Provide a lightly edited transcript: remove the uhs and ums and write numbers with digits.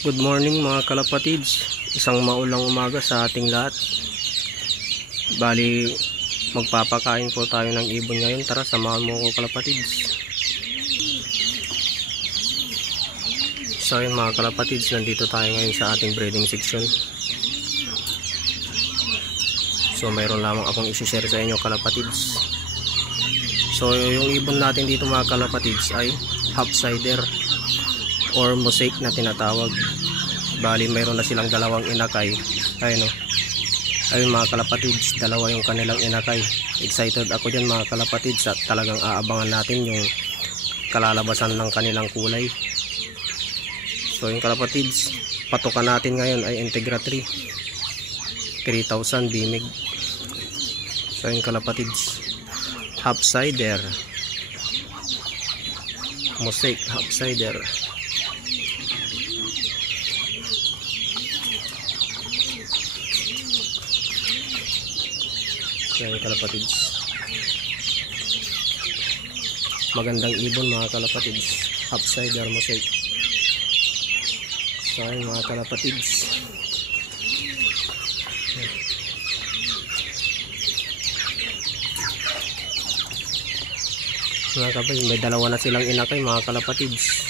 Good morning mga kalapatids. Isang maulang umaga sa ating lahat. Bali, magpapakain po tayo ng ibon ngayon. Tara, samahan mo ko kalapatids. So yun mga kalapatids, nandito tayo ngayon sa ating breeding section. So mayroon lamang akong isi-share sa inyo kalapatids. So yung ibon natin dito mga kalapatids ay half-sider or mosaic na tinatawag. Bali mayroon na silang dalawang inakay. Ayun o. Ayun mga kalapatids, dalawa yung kanilang inakay. Excited ako dyan mga kalapatids at talagang aabangan natin yung kalalabasan ng kanilang kulay. So yung kalapatids, patukan natin ngayon ay Integra 3 3000 bimig. So yung kalapatids, half-sider mosaic, half-sider. Yan kalapatids, magandang ibon mga kalapatids, half-sider mosaic. So yan mga kalapatids, mga kapatid, may dalawa na silang inakay mga kalapatids.